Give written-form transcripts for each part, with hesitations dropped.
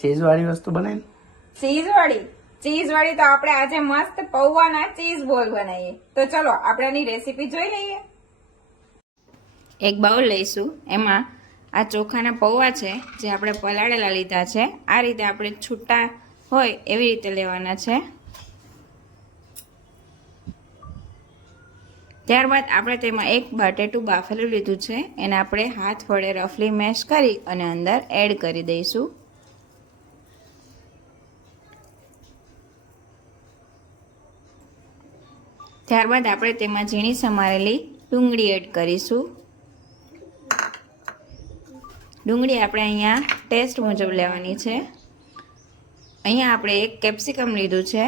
Cheese વાળી વસ્તુ બનાવી. ચીઝ વાળી તો આપણે આજે મસ્ત પૌવાના ચીઝ બોલ બનાવીએ. તો ચલો આપણે આની રેસીપી જોઈ લઈએ. એક બાઉલ લઈશું. એમાં આ ચોખાના પૌવા છે જે આપણે પલાળેલા લીધા છે. આ રીતે આપણે છૂટા હોય એવી રીતે લેવાના છે. ત્યારબાદ આપણે તેમાં એક બટેટું બાફેલું લીધું છે. એને આપણે હાથ વડે રફલી મેશ કરી અને અંદર એડ કરી દઈશું. ત્યારબાદ આપણે તેમાં ઝીણી સમારેલી ડુંગળી એડ કરીશું. ડુંગળી આપણે અહીંયા ટેસ્ટ મુજબ લેવાની છે. અહીંયા આપણે એક કેપ્સિકમ લીધું છે.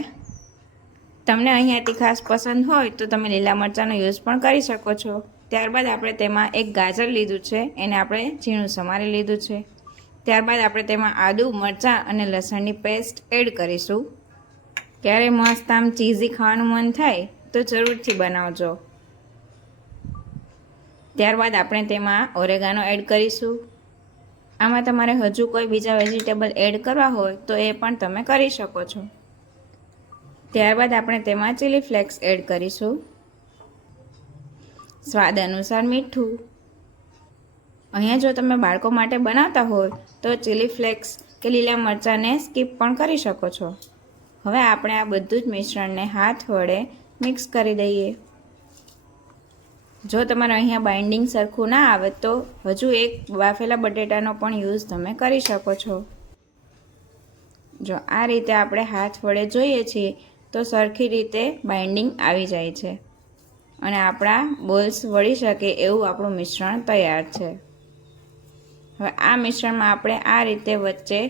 તમને અહીંયા તીખાશ પસંદ હોય તો તમે લીલા મરચાંનો યુઝ પણ કરી શકો છો. ત્યારબાદ આપણે તેમાં એક ગાજર લીધું છે. એને આપણે ઝીણું સમારી લીધું છે. ત્યારબાદ આપણે તેમાં આદુ, મરચાં અને લસણની પેસ્ટ એડ કરીશું. ક્યારે મસ્ત આમ ચીઝી ખાવાનું મન થાય તો જરૂરથી બનાવજો. ત્યારબાદ આપણે તેમાં ઓરેગાનો એડ કરીશું. આમાં તમારે હજુ કોઈ બીજા વેજીટેબલ એડ કરવા હોય તો એ પણ તમે કરી શકો છો. ત્યારબાદ આપણે તેમાં ચીલી ફ્લેક્સ એડ કરીશું. સ્વાદ અનુસાર મીઠું. અહીંયા જો તમે બાળકો માટે બનાવતા હોય તો ચીલી ફ્લેક્સ કે લીલા મરચાંને સ્કીપ પણ કરી શકો છો. હવે આપણે આ બધું જ મિશ્રણને હાથ વડે મિક્સ કરી દઈએ. જો તમારે અહીંયા બાઇન્ડિંગ સરખું ના આવે તો હજુ એક બાફેલા બટેટાનો પણ યુઝ તમે કરી શકો છો. જો આ રીતે આપણે હાથ વડે જોઈએ છીએ તો સરખી રીતે બાઇન્ડિંગ આવી જાય છે અને આપણા બોલ્સ વળી શકે એવું આપણું મિશ્રણ તૈયાર છે. હવે આ મિશ્રણમાં આપણે આ રીતે વચ્ચે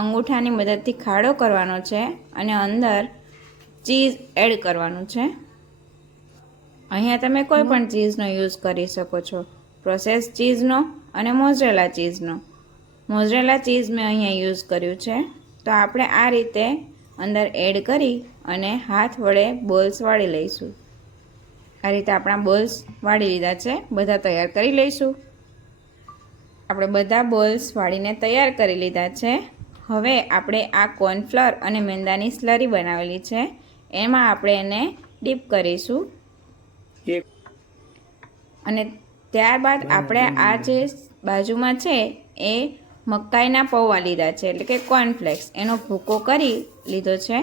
અંગૂઠાની મદદથી ખાડો કરવાનો છે અને અંદર ચીઝ એડ કરવાનું છે. અહીંયા તમે કોઈ પણ ચીઝનો યુઝ કરી શકો છો. પ્રોસેસ ચીઝનો અને મોઝરેલા ચીઝનો. મોઝરેલા ચીઝ મેં અહીંયા યુઝ કર્યું છે. તો આપણે આ રીતે અંદર એડ કરી અને હાથ વડે બોલ્સ વાળી લઈશું. આ રીતે આપણા બોલ્સ વાળી લીધા છે. બધા તૈયાર કરી લઈશું. આપણે બધા બોલ્સ વાળીને તૈયાર કરી લીધા છે. હવે આપણે આ કોર્નફ્લોર અને મેંદાની સ્લરી બનાવેલી છે એમાં આપણે એને ડીપ કરીશું. અને ત્યારબાદ આપણે આ જે બાજુમાં છે એ મકાઈના પૌવા લીધા છે એટલે કે કોર્નફ્લેક્સ એનો ભૂકો કરી લીધો છે.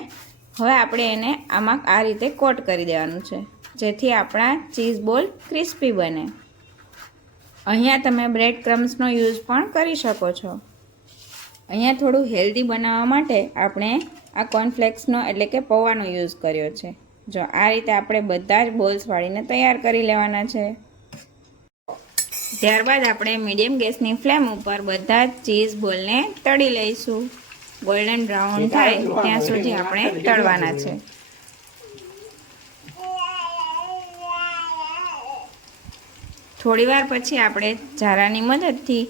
હવે આપણે એને આમાં આ રીતે કોટ કરી દેવાનું છે જેથી આપણા ચીઝ બોલ ક્રિસ્પી બને. અહીંયા તમે બ્રેડ ક્રમ્સનો યુઝ પણ કરી શકો છો. અહીંયા થોડું હેલ્ધી બનાવવા માટે આપણે આ કોર્નફ્લેક્સનો એટલે કે પૌવાનો યુઝ કર્યો છે. જો આ રીતે આપણે બધા જ બોલ્સ વાળીને તૈયાર કરી લેવાના છે. ત્યારબાદ આપણે મીડિયમ ગેસની ફ્લેમ ઉપર બધા જ ચીઝ બોલને તળી લઈશું. ગોલ્ડન બ્રાઉન થાય ત્યાં સુધી આપણે તળવાના છે. થોડીવાર પછી આપણે ઝારાની મદદથી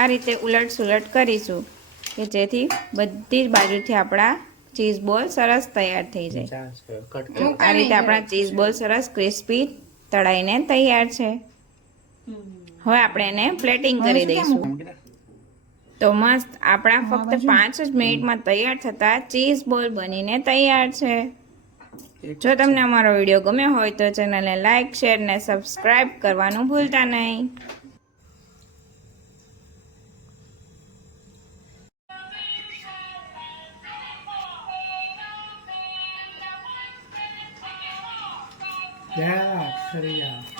આ રીતે ઉલટ સુલટ કરીશું કે જેથી બધી જ બાજુથી આપણા ચીઝ બોલ સરસ તૈયાર થઈ જાય. આ રીતે આપણા ચીઝ બોલ સરસ ક્રિસ્પી તળાઈને તૈયાર છે. હવે આપણે એને પ્લેટિંગ કરી દઈશું. તો મસ્ત આપણા ફક્ત 5 જ મિનિટમાં તૈયાર થતા ચીઝ બોલ બનીને તૈયાર છે. જો તમને અમારો વિડીયો ગમ્યો હોય તો ચેનલને લાઇક, શેર ને સબસ્ક્રાઈબ કરવાનું ભૂલતા નહીં. Yeah,